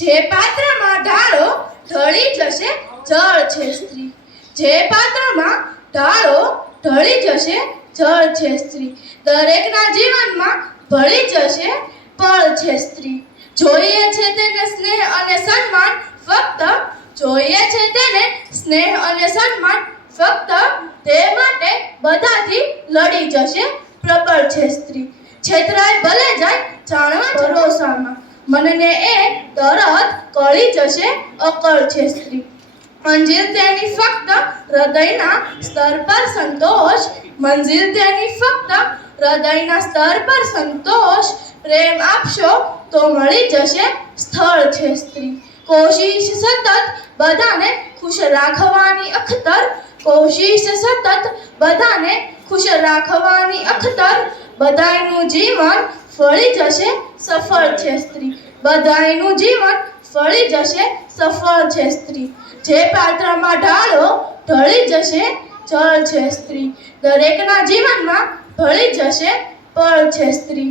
જે પાત્રમાં ઢાળો ઢળી જશે જળ છે સ્ત્રી. જે પાત્રમાં ઢાળો ઢળી જશે જળ છે સ્ત્રી. દરેકના જીવનમાં ભળી જશે પળ છે સ્ત્રી. જોઈએ છે તેને સ્નેહ અને સન્માન ફક્ત જોઈએ છે તેને સ્નેહ અને સન્માન ફક્ત તે માટે બધાથી લડી જશે પ્રબળ છે સ્ત્રી. છેતરાય ભલે જાય જાણવા ભરોસામાં મનને એ તરત કળી જશે અકળ છે સ્ત્રી. મંજિલ તેની ફક્ત હૃદયના સ્તર પર સંતોષ મંજિલ તેની ફક્ત હૃદયના સ્તર પર સંતોષ. પ્રેમ આપશો તો મળી જશે સ્થળ છે સ્ત્રી. કોશિશ સતત બધાને ખુશ રાખવાની અખતર કોશિશ સતત બધાને ખુશ રાખવાની અખતર. બધાયનું જીવન ફળી જશે સફળ છે સ્ત્રી. બધાયનું જીવન ફળી જશે સફળ છે સ્ત્રી. જે પાત્રમાં ઢાળો ઢળી જશે જળ છે સ્ત્રી. દરેકના જીવનમાં ભળી જશે પળ છે સ્ત્રી.